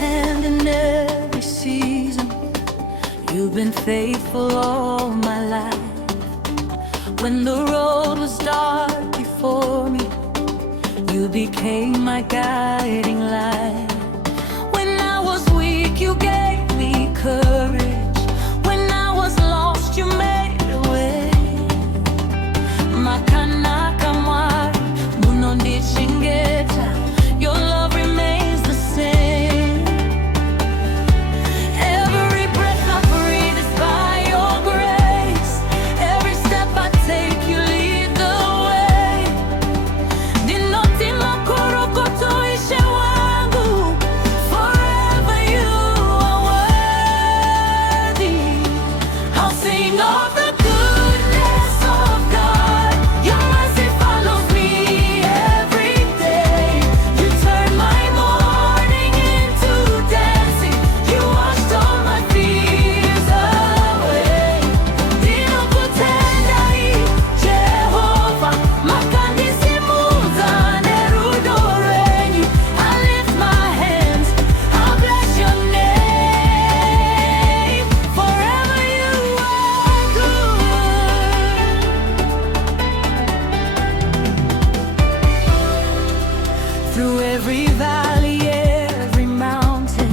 hand in every season. You've been faithful all my life. When the road was dark before me, you became my guiding light. When I was weak, you gave me courage. When I was lost, you made a way. Makanaka Mwari, your love remains the same. Every breath I breathe is by your grace. Every step I take, you lead the way. Dinoti makorokoto ishe wangu, forever you are worthy. I'll sing of the goodness of God. Your mercy follows me every day. You turn my mourning into dancing. You washed all my fears away. Dinokutendai Jehovah, makandisimuza nerudorenyu. I lift my hands, I'll bless your name. Forever you are good. Through every valley, every mountain,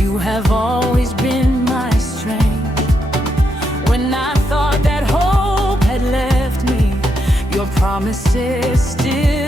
you have always been my strength. When I thought that hope had left me, your promises still